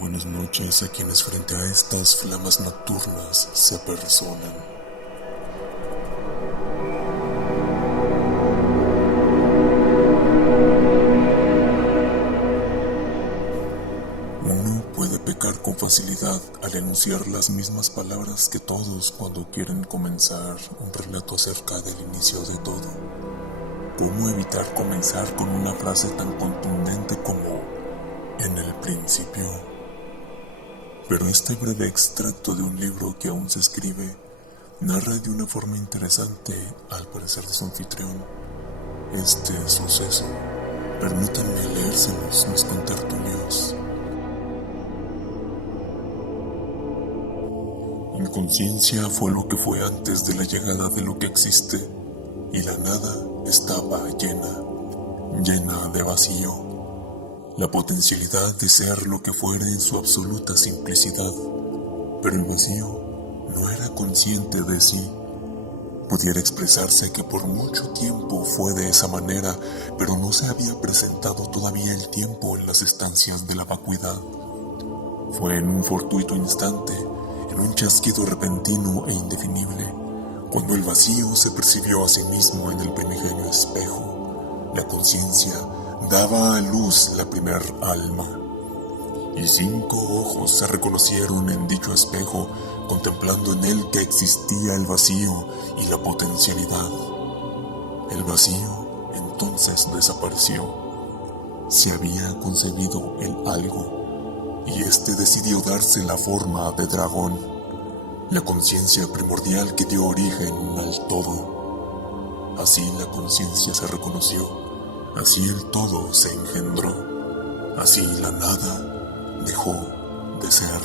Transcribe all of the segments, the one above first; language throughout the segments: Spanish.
Buenas noches a quienes frente a estas flamas nocturnas se apersonan. Uno puede pecar con facilidad al enunciar las mismas palabras que todos cuando quieren comenzar un relato acerca del inicio de todo. ¿Cómo evitar comenzar con una frase tan contundente como "en el principio"? Pero este breve extracto de un libro que aún se escribe narra de una forma interesante, al parecer de su anfitrión, este suceso. Permítanme leérselos, mis contertulios. Inconsciencia fue lo que fue antes de la llegada de lo que existe, y la nada estaba llena de vacío. La potencialidad de ser lo que fuera en su absoluta simplicidad, pero el vacío no era consciente de sí. Pudiera expresarse que por mucho tiempo fue de esa manera, pero no se había presentado todavía el tiempo en las estancias de la vacuidad. Fue en un fortuito instante, en un chasquido repentino e indefinible, cuando el vacío se percibió a sí mismo en el primigenio espejo. La conciencia daba a luz la primer alma, y 5 ojos se reconocieron en dicho espejo, contemplando en él que existía el vacío y la potencialidad. El vacío entonces desapareció. Se había concebido el algo, y éste decidió darse la forma de dragón, la conciencia primordial que dio origen al todo. Así la conciencia se reconoció. Así el todo se engendró, así la nada dejó de ser.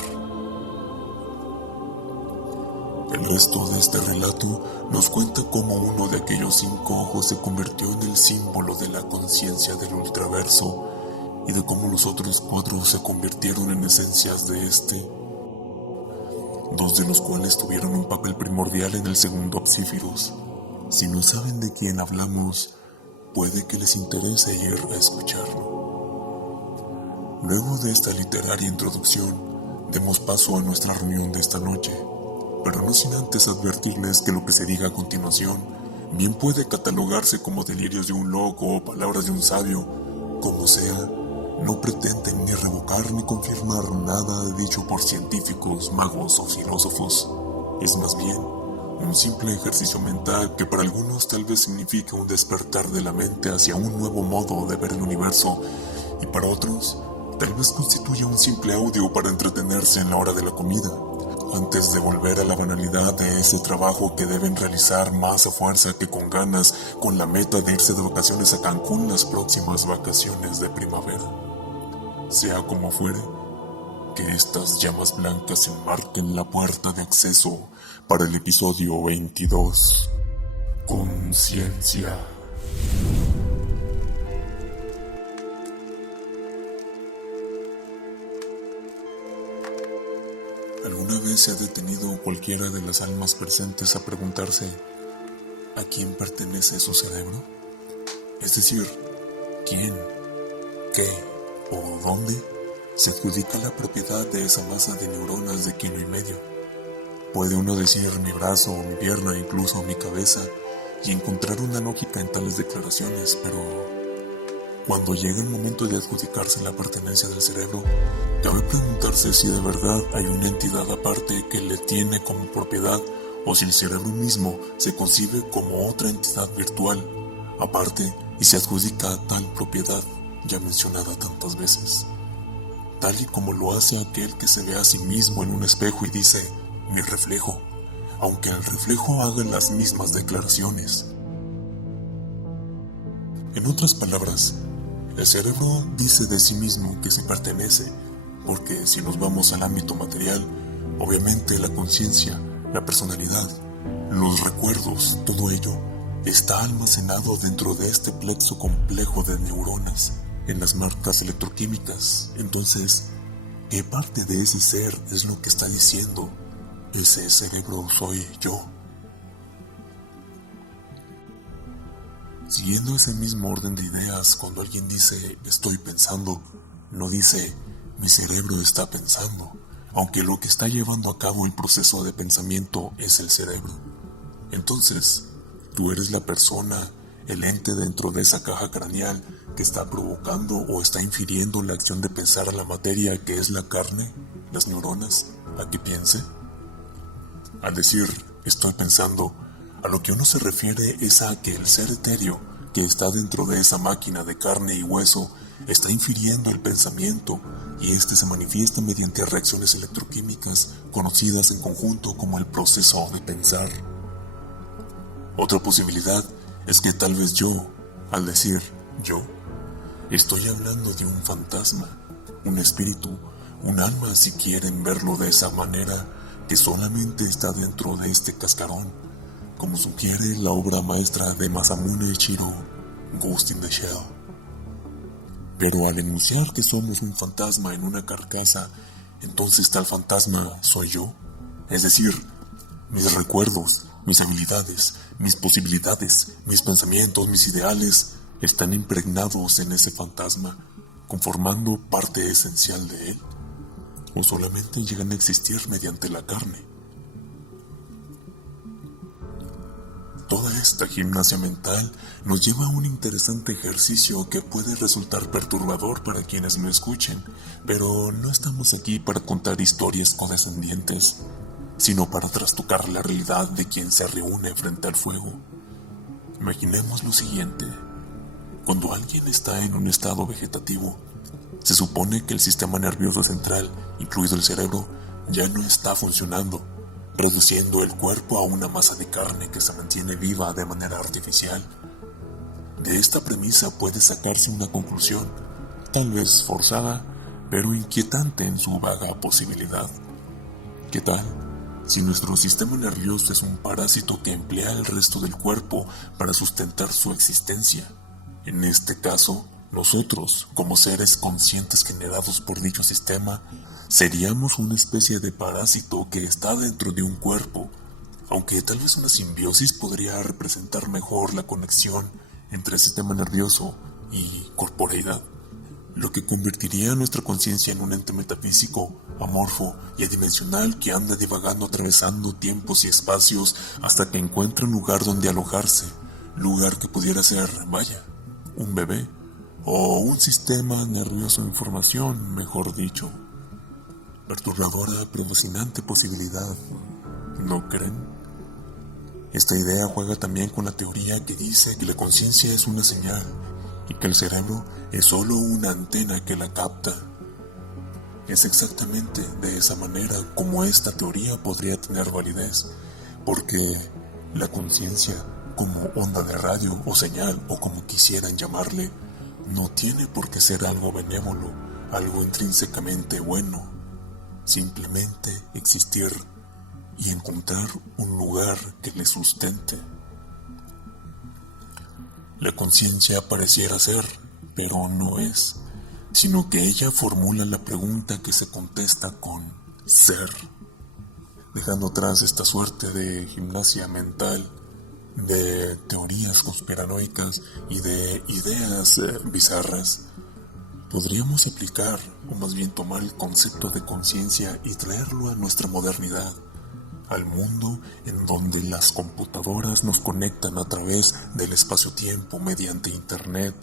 El resto de este relato nos cuenta cómo uno de aquellos 5 ojos se convirtió en el símbolo de la conciencia del ultraverso y de cómo los otros 4 se convirtieron en esencias de este, 2 de los cuales tuvieron un papel primordial en el segundo Psífiros. Si no saben de quién hablamos, puede que les interese ir a escucharlo. Luego de esta literaria introducción, demos paso a nuestra reunión de esta noche, pero no sin antes advertirles que lo que se diga a continuación bien puede catalogarse como delirios de un loco o palabras de un sabio. Como sea, no pretenden ni revocar ni confirmar nada dicho por científicos, magos o filósofos. Es más bien un simple ejercicio mental que para algunos tal vez significa un despertar de la mente hacia un nuevo modo de ver el universo, y para otros tal vez constituya un simple audio para entretenerse en la hora de la comida, antes de volver a la banalidad de ese trabajo que deben realizar más a fuerza que con ganas, con la meta de irse de vacaciones a Cancún las próximas vacaciones de primavera. Sea como fuere, que estas llamas blancas enmarquen la puerta de acceso para el episodio 22. Conciencia. ¿Alguna vez se ha detenido cualquiera de las almas presentes a preguntarse a quién pertenece su cerebro? Es decir, ¿quién, qué o dónde se adjudica la propiedad de esa masa de neuronas de 1,5 kilos? Puede uno decir mi brazo o mi pierna, incluso mi cabeza, y encontrar una lógica en tales declaraciones, pero cuando llega el momento de adjudicarse la pertenencia del cerebro, cabe preguntarse si de verdad hay una entidad aparte que le tiene como propiedad, o si el cerebro mismo se concibe como otra entidad virtual, aparte, y se adjudica a tal propiedad ya mencionada tantas veces. Tal y como lo hace aquel que se ve a sí mismo en un espejo y dice mi reflejo, aunque el reflejo haga las mismas declaraciones. En otras palabras, el cerebro dice de sí mismo que se pertenece, porque si nos vamos al ámbito material, obviamente la conciencia, la personalidad, los recuerdos, todo ello está almacenado dentro de este plexo complejo de neuronas, en las marcas electroquímicas. Entonces, ¿qué parte de ese ser es lo que está diciendo ese cerebro soy yo? Siguiendo ese mismo orden de ideas, cuando alguien dice estoy pensando, no dice Mi cerebro está pensando, aunque lo que está llevando a cabo el proceso de pensamiento es el cerebro. Entonces, tú eres la persona, el ente dentro de esa caja craneal que está provocando o está infiriendo la acción de pensar a la materia que es la carne, las neuronas, a que piense. Al decir estoy pensando, a lo que uno se refiere es a que el ser etéreo que está dentro de esa máquina de carne y hueso está infiriendo el pensamiento y este se manifiesta mediante reacciones electroquímicas conocidas en conjunto como el proceso de pensar. Otra posibilidad es que tal vez yo, al decir yo, estoy hablando de un fantasma, un espíritu, un alma si quieren verlo de esa manera, que solamente está dentro de este cascarón, como sugiere la obra maestra de Masamune Shirow, Ghost in the Shell. Pero al enunciar que somos un fantasma en una carcasa, entonces tal fantasma soy yo, es decir, mis recuerdos, mis habilidades, mis posibilidades, mis pensamientos, mis ideales están impregnados en ese fantasma, conformando parte esencial de él, o solamente llegan a existir mediante la carne. Toda esta gimnasia mental nos lleva a un interesante ejercicio que puede resultar perturbador para quienes lo escuchen, pero no estamos aquí para contar historias condescendientes, sino para trastocar la realidad de quien se reúne frente al fuego. Imaginemos lo siguiente: cuando alguien está en un estado vegetativo, se supone que el sistema nervioso central, incluido el cerebro, ya no está funcionando, reduciendo el cuerpo a una masa de carne que se mantiene viva de manera artificial. De esta premisa puede sacarse una conclusión, tal vez forzada, pero inquietante en su vaga posibilidad. ¿Qué tal si nuestro sistema nervioso es un parásito que emplea el resto del cuerpo para sustentar su existencia? En este caso, nosotros, como seres conscientes generados por dicho sistema, seríamos una especie de parásito que está dentro de un cuerpo, aunque tal vez una simbiosis podría representar mejor la conexión entre el sistema nervioso y corporeidad, lo que convertiría nuestra conciencia en un ente metafísico, amorfo y adimensional que anda divagando atravesando tiempos y espacios hasta que encuentra un lugar donde alojarse, lugar que pudiera ser, vaya, un bebé, o un sistema nervioso en formación, mejor dicho. Perturbadora pero fascinante posibilidad, ¿no creen? Esta idea juega también con la teoría que dice que la conciencia es una señal y que el cerebro es solo una antena que la capta. Es exactamente de esa manera como esta teoría podría tener validez, porque la conciencia, como onda de radio o señal o como quisieran llamarle, no tiene por qué ser algo benévolo, algo intrínsecamente bueno, simplemente existir y encontrar un lugar que le sustente. La conciencia pareciera ser, pero no es, sino que ella formula la pregunta que se contesta con ser, dejando atrás esta suerte de gimnasia mental, de teorías conspiranoicas y de ideas bizarras. Podríamos aplicar, o más bien tomar el concepto de conciencia y traerlo a nuestra modernidad, al mundo en donde las computadoras nos conectan a través del espacio-tiempo mediante internet,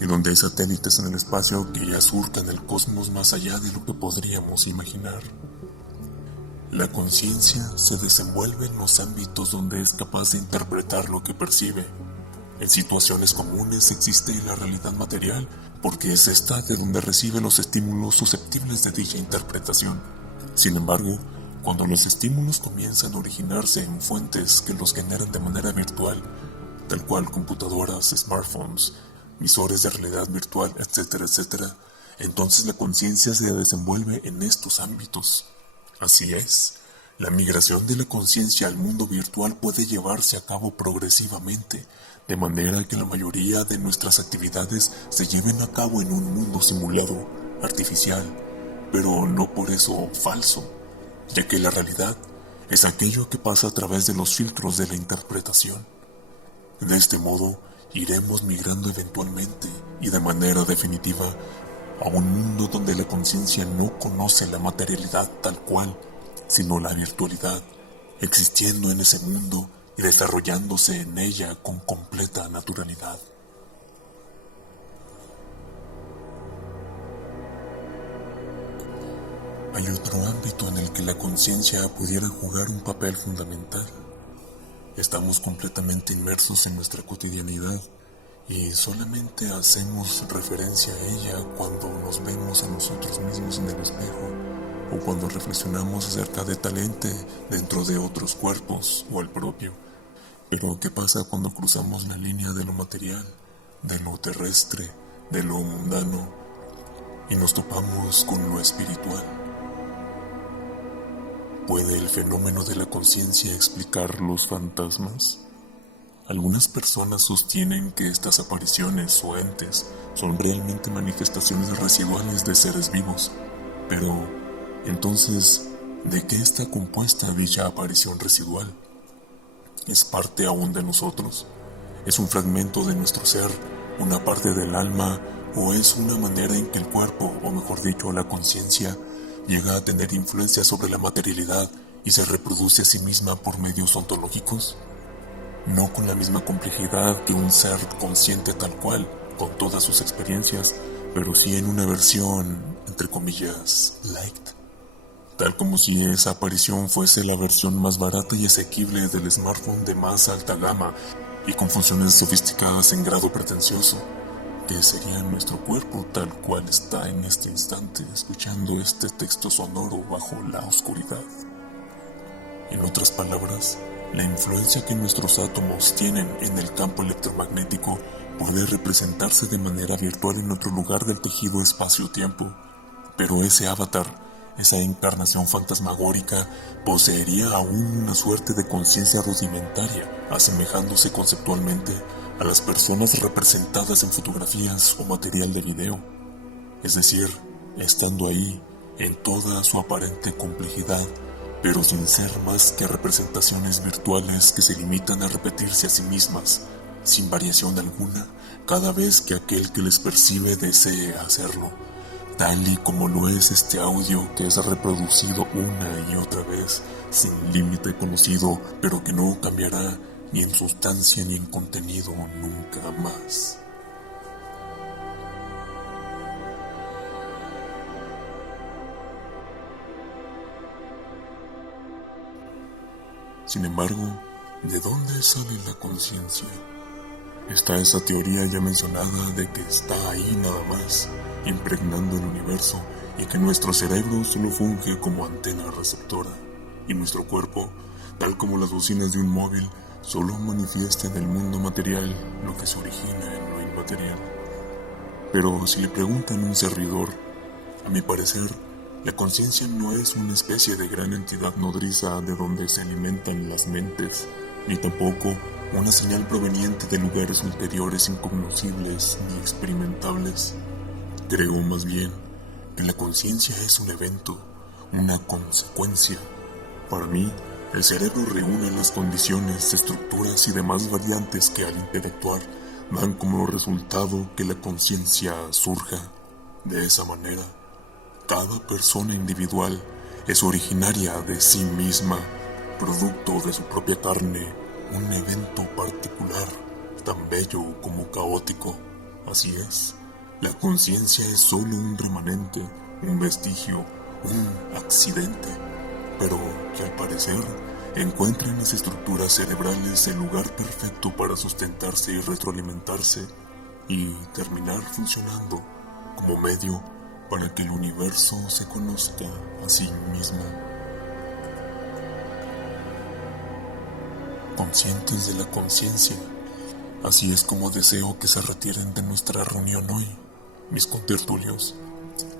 y donde hay satélites en el espacio que ya surcan el cosmos más allá de lo que podríamos imaginar. La conciencia se desenvuelve en los ámbitos donde es capaz de interpretar lo que percibe. En situaciones comunes existe la realidad material, porque es esta de donde recibe los estímulos susceptibles de dicha interpretación. Sin embargo, cuando los estímulos comienzan a originarse en fuentes que los generan de manera virtual, tal cual computadoras, smartphones, visores de realidad virtual, etcétera, etcétera, entonces la conciencia se desenvuelve en estos ámbitos. Así es, la migración de la conciencia al mundo virtual puede llevarse a cabo progresivamente, de manera que la mayoría de nuestras actividades se lleven a cabo en un mundo simulado, artificial, pero no por eso falso, ya que la realidad es aquello que pasa a través de los filtros de la interpretación. De este modo, iremos migrando eventualmente y de manera definitiva a un mundo donde la conciencia no conoce la materialidad tal cual, sino la virtualidad, existiendo en ese mundo y desarrollándose en ella con completa naturalidad. Hay otro ámbito en el que la conciencia pudiera jugar un papel fundamental. Estamos completamente inmersos en nuestra cotidianidad y solamente hacemos referencia a ella cuando nos vemos a nosotros mismos en el espejo o cuando reflexionamos acerca de tal ente dentro de otros cuerpos o el propio. Pero ¿qué pasa cuando cruzamos la línea de lo material, de lo terrestre, de lo mundano y nos topamos con lo espiritual? ¿Puede el fenómeno de la conciencia explicar los fantasmas? Algunas personas sostienen que estas apariciones o entes son realmente manifestaciones residuales de seres vivos. Pero, entonces, ¿de qué está compuesta dicha aparición residual? ¿Es parte aún de nosotros? ¿Es un fragmento de nuestro ser, una parte del alma, o es una manera en que el cuerpo, o mejor dicho, la conciencia, llega a tener influencia sobre la materialidad y se reproduce a sí misma por medios ontológicos? No con la misma complejidad que un ser consciente tal cual, con todas sus experiencias, pero sí en una versión, entre comillas, light. Tal como si esa aparición fuese la versión más barata y asequible del smartphone de más alta gama y con funciones sofisticadas en grado pretencioso, que sería nuestro cuerpo tal cual está en este instante escuchando este texto sonoro bajo la oscuridad. En otras palabras, la influencia que nuestros átomos tienen en el campo electromagnético puede representarse de manera virtual en otro lugar del tejido espacio-tiempo, pero ese avatar, esa encarnación fantasmagórica, poseería aún una suerte de conciencia rudimentaria, asemejándose conceptualmente a las personas representadas en fotografías o material de video, es decir, estando ahí en toda su aparente complejidad, pero sin ser más que representaciones virtuales que se limitan a repetirse a sí mismas, sin variación alguna, cada vez que aquel que les percibe desee hacerlo, tal y como lo es este audio que es reproducido una y otra vez, sin límite conocido, pero que no cambiará ni en sustancia ni en contenido nunca más. Sin embargo, ¿de dónde sale la conciencia? Está esa teoría ya mencionada de que está ahí nada más, impregnando el universo, y que nuestro cerebro solo funge como antena receptora, y nuestro cuerpo, tal como las bocinas de un móvil, solo manifiesta en el mundo material lo que se origina en lo inmaterial. Pero si le preguntan a un servidor, a mi parecer, la conciencia no es una especie de gran entidad nodriza de donde se alimentan las mentes, ni tampoco una señal proveniente de lugares ulteriores incognoscibles ni experimentables. Creo más bien que la conciencia es un evento, una consecuencia. Para mí, el cerebro reúne las condiciones, estructuras y demás variantes que al interactuar dan como resultado que la conciencia surja. De esa manera, cada persona individual es originaria de sí misma, producto de su propia carne, un evento particular, tan bello como caótico. Así es, la conciencia es solo un remanente, un vestigio, un accidente, pero que al parecer encuentra en las estructuras cerebrales el lugar perfecto para sustentarse y retroalimentarse y terminar funcionando como medio para que el universo se conozca a sí mismo. Conscientes de la conciencia, así es como deseo que se retiren de nuestra reunión hoy, mis contertulios,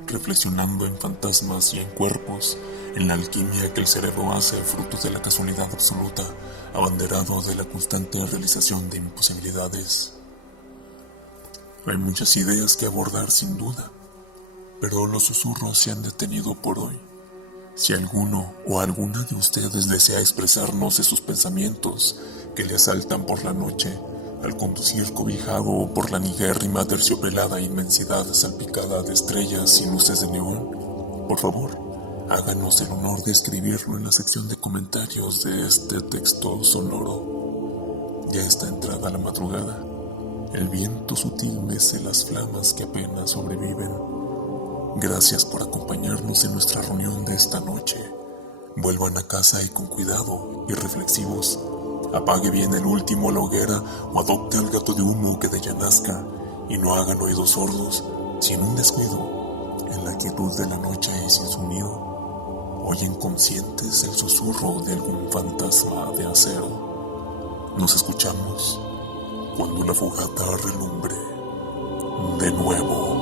reflexionando en fantasmas y en cuerpos, en la alquimia que el cerebro hace fruto de la casualidad absoluta, abanderado de la constante realización de imposibilidades. Hay muchas ideas que abordar sin duda, pero los susurros se han detenido por hoy. Si alguno o alguna de ustedes desea expresarnos esos pensamientos que le asaltan por la noche, al conducir cobijado por la niguérrima terciopelada inmensidad salpicada de estrellas y luces de neón, por favor, háganos el honor de escribirlo en la sección de comentarios de este texto sonoro. Ya está entrada la madrugada. El viento sutil mece las flamas que apenas sobreviven. Gracias por acompañarnos en nuestra reunión de esta noche. Vuelvan a casa y con cuidado y reflexivos. Apague bien el último a la hoguera o adopte al gato de humo que de ella nazca, y no hagan oídos sordos sin un descuido. En la quietud de la noche y sin su nido, oyen conscientes el susurro de algún fantasma de acero. Nos escuchamos cuando la fogata relumbre de nuevo.